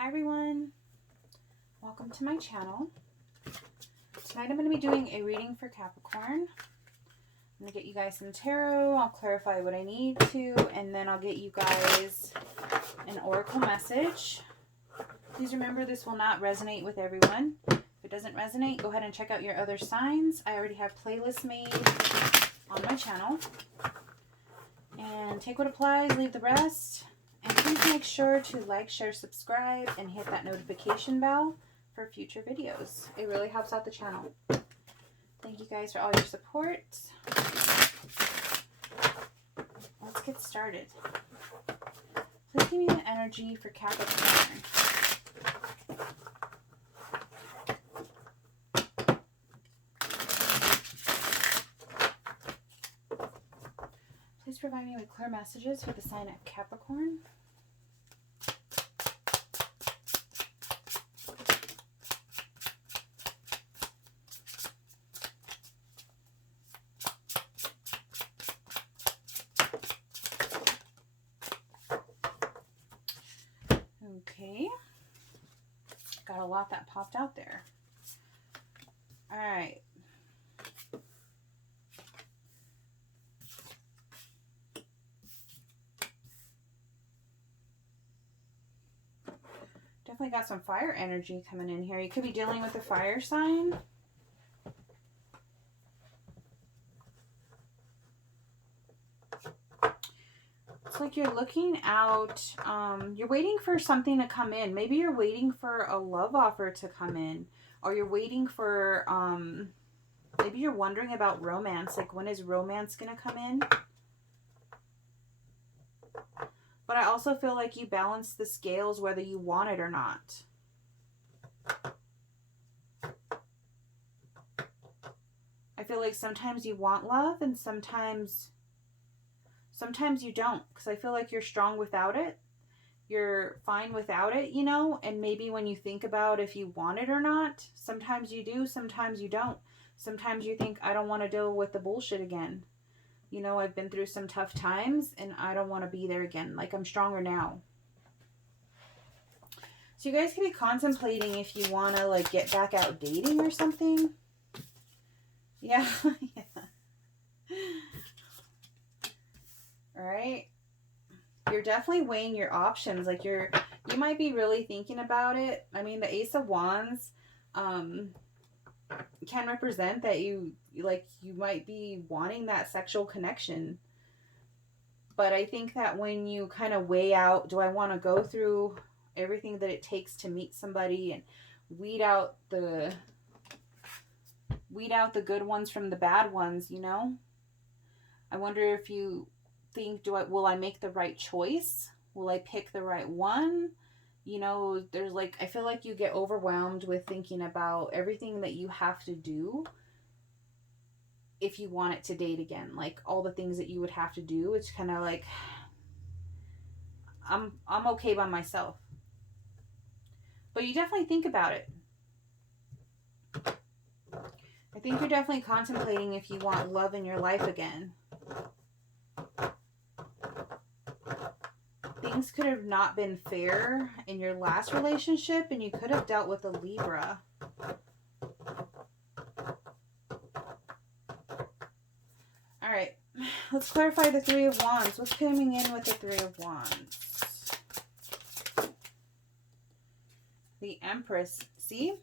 Hi everyone, welcome to my channel. Tonight I'm going to be doing a reading for Capricorn. I'm going to get you guys some tarot, I'll clarify what I need to, and then I'll get you guys an oracle message. Please remember this will not resonate with everyone. If it doesn't resonate, go ahead and check out your other signs. I already have playlists made on my channel. And take what applies, leave the rest. And please make sure to like, share, subscribe, and hit that notification bell for future videos. It really helps out the channel. Thank you guys for all your support. Let's get started. Please give me the energy for Capricorn. Please provide me with clear messages for the sign of Capricorn. Okay. Got a lot that popped out there. All right. Definitely got some fire energy coming in here. You could be dealing with a fire sign. It's like you're looking out. You're waiting for something to come in. Maybe you're waiting for a love offer to come in. Or you're waiting for, maybe you're wondering about romance. Like, when is romance going to come in? But I also feel like you balance the scales whether you want it or not. I feel like sometimes you want love and sometimes you don't. Because I feel like you're strong without it. You're fine without it, you know? And maybe when you think about if you want it or not, sometimes you do, sometimes you don't. Sometimes you think, I don't want to deal with the bullshit again. You know, I've been through some tough times and I don't want to be there again. Like, I'm stronger now. So you guys can be contemplating if you want to, like, get back out dating or something. Yeah. Yeah. All right. You're definitely weighing your options. Like, you might be really thinking about it. I mean, the Ace of Wands can represent that you might be wanting that sexual connection. But I think that when you kind of weigh out, do I want to go through everything that it takes to meet somebody and weed out the good ones from the bad ones, you know? I wonder if you think, will I make the right choice? Will I pick the right one? You know, there's like, I feel like you get overwhelmed with thinking about everything that you have to do if you want it to date again. Like, all the things that you would have to do. It's kind of like, I'm okay by myself. But you definitely think about it. I think you're definitely contemplating if you want love in your life again. Things could have not been fair in your last relationship, and you could have dealt with a Libra. All right, let's clarify the Three of Wands. What's coming in with the Three of Wands? The Empress. See?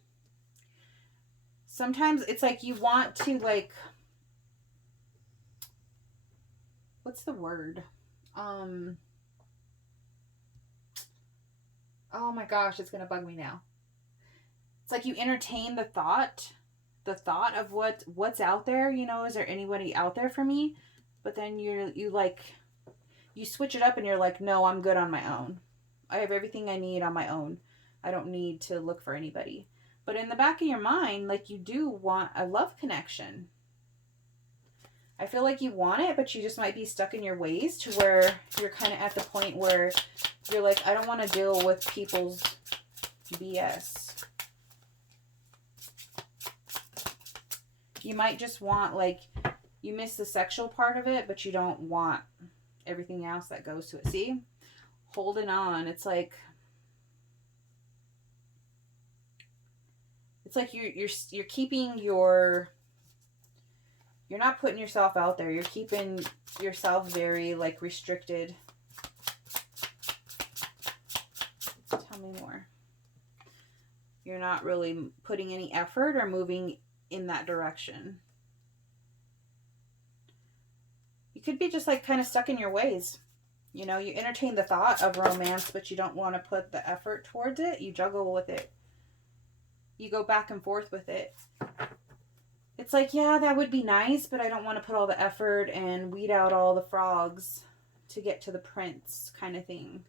Sometimes it's like you want to, like, what's the word? Oh my gosh, it's going to bug me now. It's like you entertain the thought of what's out there, you know, is there anybody out there for me? But then you switch it up and you're like, no, I'm good on my own. I have everything I need on my own. I don't need to look for anybody. But in the back of your mind, like, you do want a love connection. I feel like you want it, but you just might be stuck in your ways to where you're kind of at the point where you're like, I don't want to deal with people's BS. You might just want, like, you miss the sexual part of it, but you don't want everything else that goes to it. See? Holding on. It's like, It's like you're keeping you're not putting yourself out there. You're keeping yourself very like restricted. Tell me more. You're not really putting any effort or moving in that direction. You could be just like kind of stuck in your ways. You know, you entertain the thought of romance, but you don't want to put the effort towards it. You juggle with it. You go back and forth with it. It's like, yeah, that would be nice, but I don't want to put all the effort and weed out all the frogs to get to the prince kind of thing.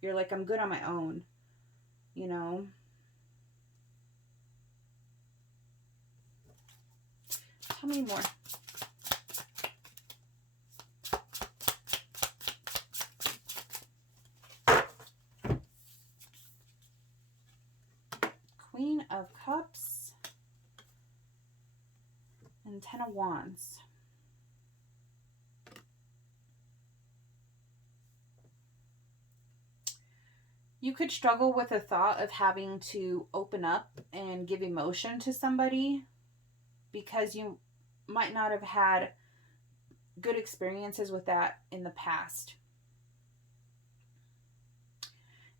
You're like, I'm good on my own, you know? Tell me more. Queen of Cups and Ten of Wands. You could struggle with the thought of having to open up and give emotion to somebody because you might not have had good experiences with that in the past.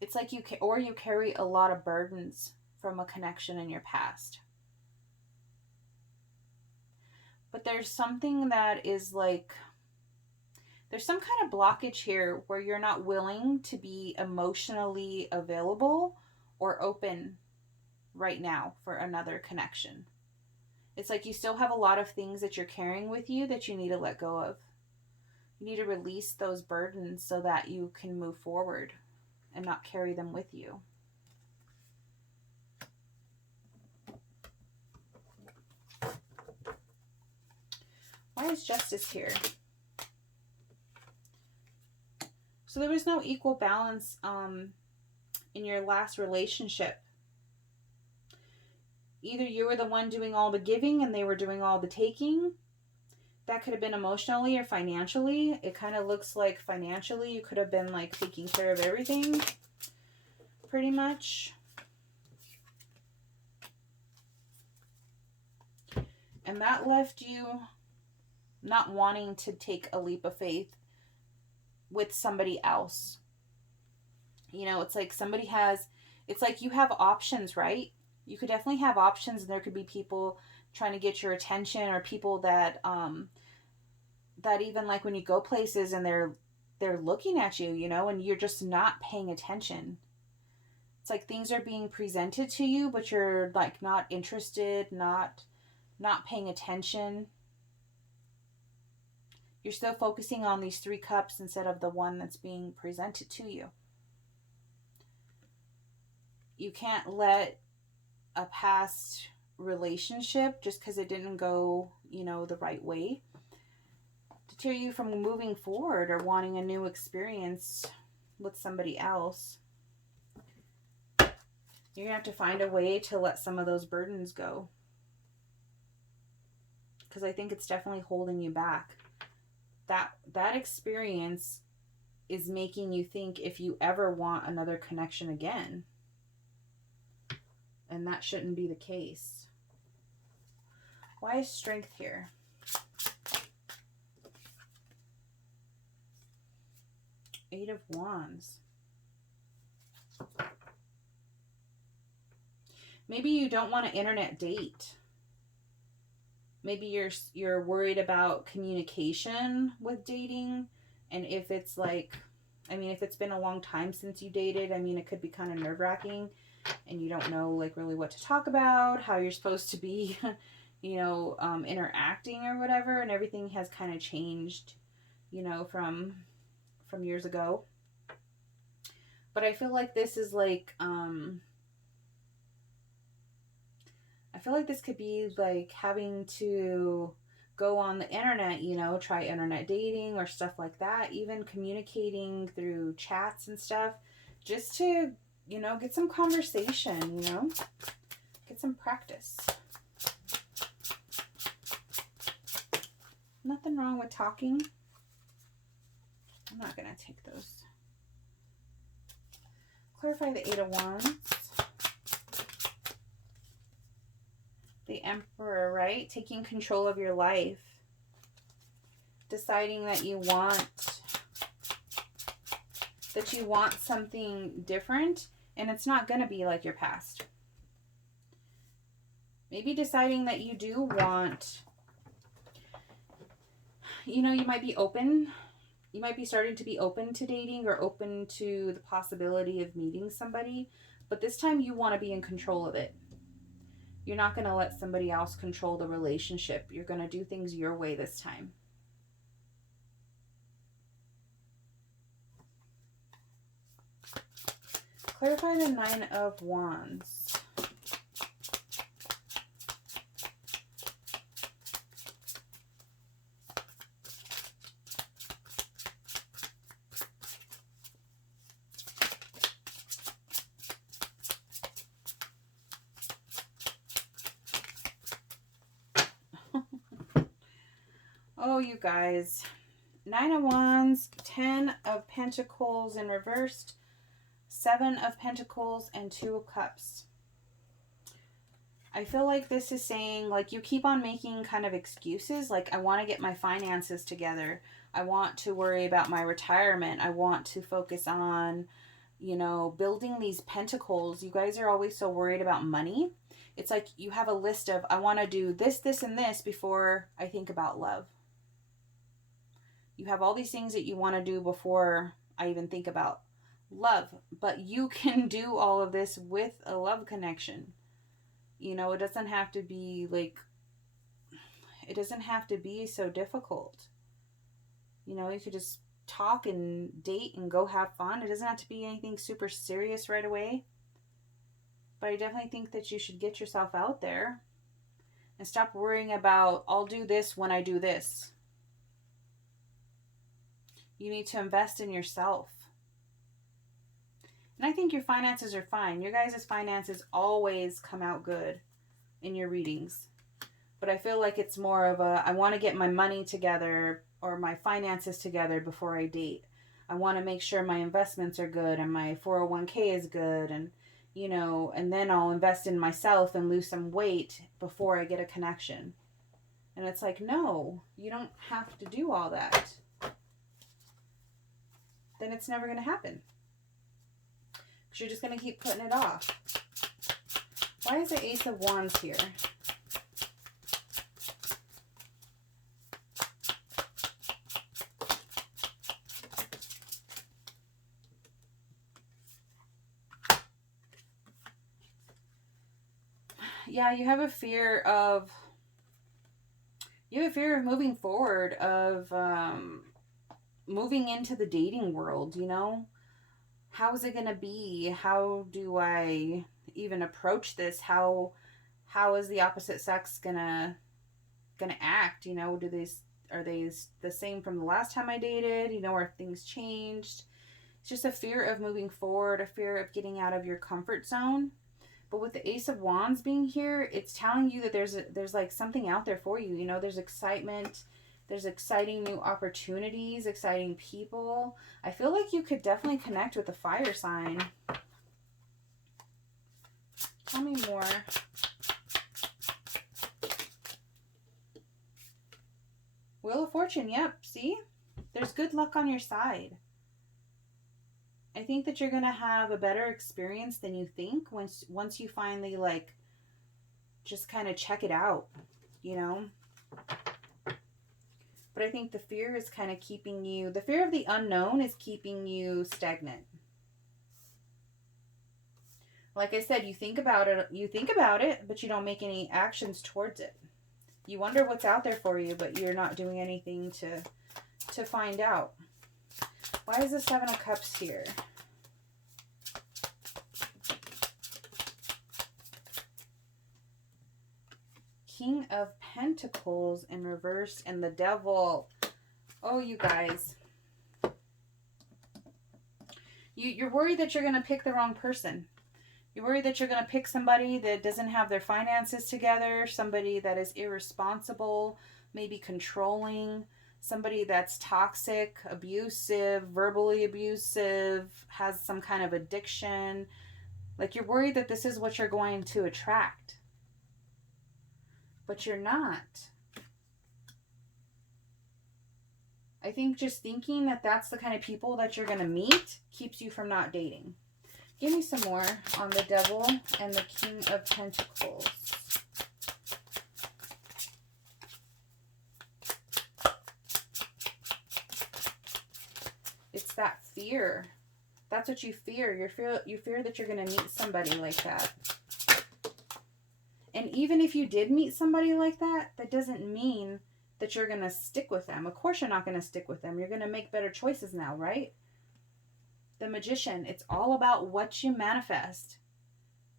It's like you carry a lot of burdens from a connection in your past. But there's something that is like, there's some kind of blockage here where you're not willing to be emotionally available or open right now for another connection. It's like you still have a lot of things that you're carrying with you that you need to let go of. You need to release those burdens so that you can move forward and not carry them with you. Why is Justice here? So there was no equal balance in your last relationship. Either you were the one doing all the giving and they were doing all the taking. That could have been emotionally or financially. It kind of looks like financially you could have been like taking care of everything pretty much. And that left you not wanting to take a leap of faith with somebody else. You know, it's like it's like you have options, right? You could definitely have options, and there could be people trying to get your attention, or people that that even like when you go places and they're looking at you, you know, and you're just not paying attention. It's like things are being presented to you, but you're like not interested, not paying attention. You're still focusing on these 3 cups instead of the one that's being presented to you. You can't let a past relationship, just because it didn't go, you know, the right way, deter you from moving forward or wanting a new experience with somebody else. You're going to have to find a way to let some of those burdens go. Because I think it's definitely holding you back. That experience is making you think if you ever want another connection again. And that shouldn't be the case. Why is Strength here? Eight of Wands. Maybe you don't want an internet date. Maybe you're worried about communication with dating, and if it's like, I mean, if it's been a long time since you dated, I mean, it could be kind of nerve-wracking, and you don't know like really what to talk about, how you're supposed to be, you know, interacting or whatever, and everything has kind of changed, you know, from years ago. But I feel like this is like, I feel like this could be like having to go on the internet, you know, try internet dating or stuff like that, even communicating through chats and stuff, just to, you know, get some conversation, you know, get some practice. Nothing wrong with talking. I'm not going to take those. Clarify the Eight of Wands. Emperor, right? Taking control of your life. Deciding that you want something different, and it's not going to be like your past. Maybe deciding that you do want, you know, you might be open. You might be starting to be open to dating or open to the possibility of meeting somebody, but this time you want to be in control of it. You're not going to let somebody else control the relationship. You're going to do things your way this time. Clarify the 9 of Wands. Oh, you guys. 9 of Wands, 10 of Pentacles in reversed, 7 of Pentacles, and 2 of Cups. I feel like this is saying, like, you keep on making kind of excuses. Like, I want to get my finances together. I want to worry about my retirement. I want to focus on, you know, building these pentacles. You guys are always so worried about money. It's like you have a list of, I want to do this, this, and this before I think about love. You have all these things that you want to do before I even think about love. But you can do all of this with a love connection. You know, it doesn't have to be like, it doesn't have to be so difficult. You know, you could just talk and date and go have fun. It doesn't have to be anything super serious right away. But I definitely think that you should get yourself out there and stop worrying about, I'll do this when I do this. You need to invest in yourself. And I think your finances are fine. Your guys' finances always come out good in your readings. But I feel like it's more of a, I want to get my money together or my finances together before I date. I want to make sure my investments are good and my 401k is good, and, you know, and then I'll invest in myself and lose some weight before I get a connection. And it's like, no, you don't have to do all that. Then it's never going to happen. Because you're just going to keep putting it off. Why is the Ace of Wands here? Yeah, you have a fear of moving forward, of moving into the dating world, you know? How is it going to be? How do I even approach this? How is the opposite sex going to act, you know? Are they the same from the last time I dated? You know, are things changed? It's just a fear of moving forward, a fear of getting out of your comfort zone. But with the Ace of Wands being here, it's telling you that there's like something out there for you. You know, there's excitement. There's exciting new opportunities, exciting people. I feel like you could definitely connect with a fire sign. Tell me more. Wheel of Fortune, yep, see? There's good luck on your side. I think that you're going to have a better experience than you think once you finally, like, just kind of check it out, you know? But I think the fear is kind of keeping you, the fear of the unknown is keeping you stagnant. Like I said, you think about it, but you don't make any actions towards it. You wonder what's out there for you, but you're not doing anything to find out. Why is the Seven of Cups here? King of Pentacles in reverse and the Devil. Oh, you guys. You're worried that you're going to pick the wrong person. You're worried that you're going to pick somebody that doesn't have their finances together, somebody that is irresponsible, maybe controlling, somebody that's toxic, abusive, verbally abusive, has some kind of addiction. Like, you're worried that this is what you're going to attract. but you're not. I think just thinking that that's the kind of people that you're going to meet keeps you from not dating. Give me some more on the Devil and the King of Pentacles. It's that fear. That's what you fear. You fear that you're going to meet somebody like that. And even if you did meet somebody like that, that doesn't mean that you're going to stick with them. Of course you're not going to stick with them. You're going to make better choices now, right? The Magician, it's all about what you manifest.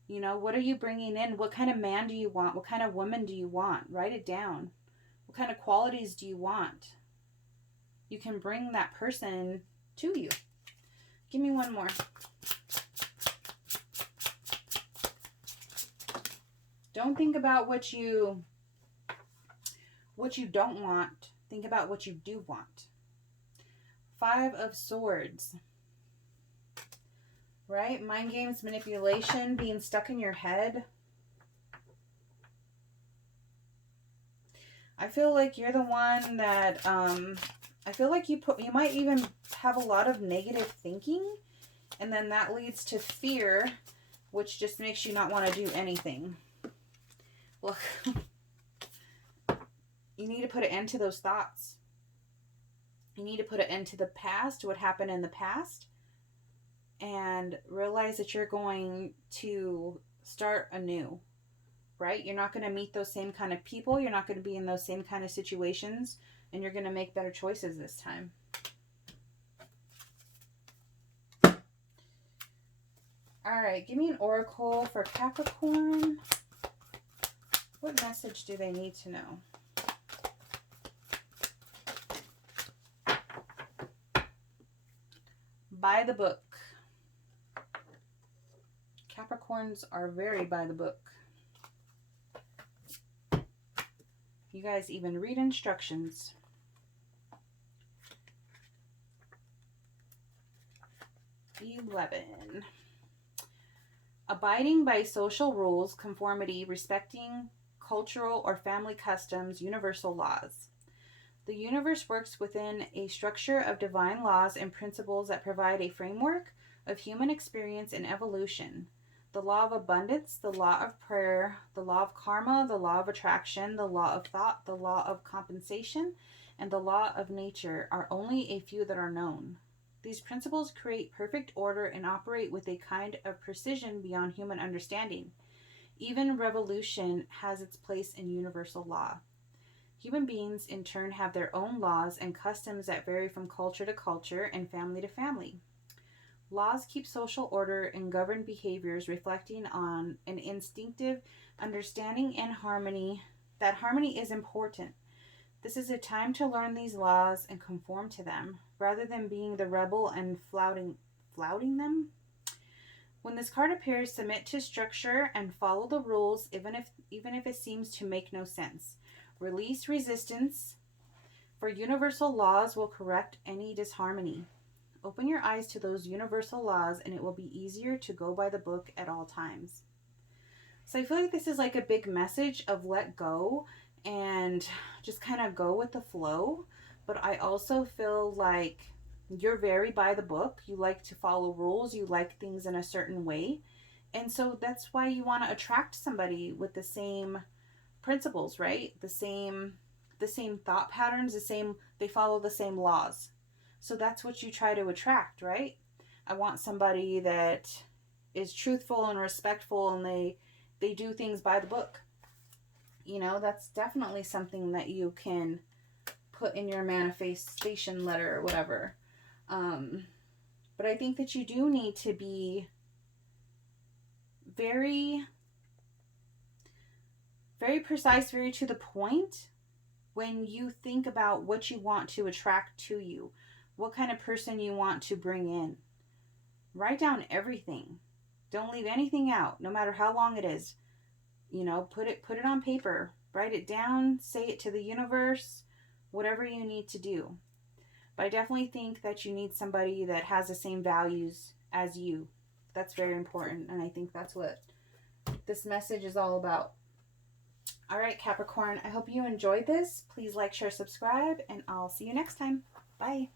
You know, what are you bringing in? What kind of man do you want? What kind of woman do you want? Write it down. What kind of qualities do you want? You can bring that person to you. Give me one more. Don't think about what you don't want. Think about what you do want. 5 of Swords. Right? Mind games, manipulation, being stuck in your head. I feel like you're the one that, I feel like you might even have a lot of negative thinking, and then that leads to fear, which just makes you not want to do anything. Look, you need to put an end to those thoughts. You need to put an end to the past, what happened in the past, and realize that you're going to start anew, right? You're not going to meet those same kind of people. You're not going to be in those same kind of situations, and you're going to make better choices this time. All right, give me an oracle for Capricorn. What message do they need to know? By the book. Capricorns are very by the book. You guys even read instructions. 11. Abiding by social rules, conformity, respecting cultural or family customs, universal laws. The universe works within a structure of divine laws and principles that provide a framework of human experience and evolution. The law of abundance, the law of prayer, the law of karma, the law of attraction, the law of thought, the law of compensation, and the law of nature are only a few that are known. These principles create perfect order and operate with a kind of precision beyond human understanding. Even revolution has its place in universal law. Human beings, in turn, have their own laws and customs that vary from culture to culture and family to family. Laws keep social order and govern behaviors, reflecting on an instinctive understanding and harmony. That harmony is important. This is a time to learn these laws and conform to them, rather than being the rebel and flouting them. When this card appears, submit to structure and follow the rules, even if it seems to make no sense. Release resistance, for universal laws will correct any disharmony. Open your eyes to those universal laws, and it will be easier to go by the book at all times. So I feel like this is like a big message of let go and just kind of go with the flow. But I also feel like you're very by the book. You like to follow rules. You like things in a certain way. And so that's why you want to attract somebody with the same principles, right? The same thought patterns, they follow the same laws. So that's what you try to attract, right? I want somebody that is truthful and respectful, and they do things by the book. You know, that's definitely something that you can put in your manifestation letter or whatever. But I think that you do need to be very, very precise, very to the point when you think about what you want to attract to you, what kind of person you want to bring in. Write down everything. Don't leave anything out, no matter how long it is. You know, put it on paper. Write it down. Say it to the universe. Whatever you need to do. But I definitely think that you need somebody that has the same values as you. That's very important. And I think that's what this message is all about. All right, Capricorn, I hope you enjoyed this. Please like, share, subscribe, and I'll see you next time. Bye.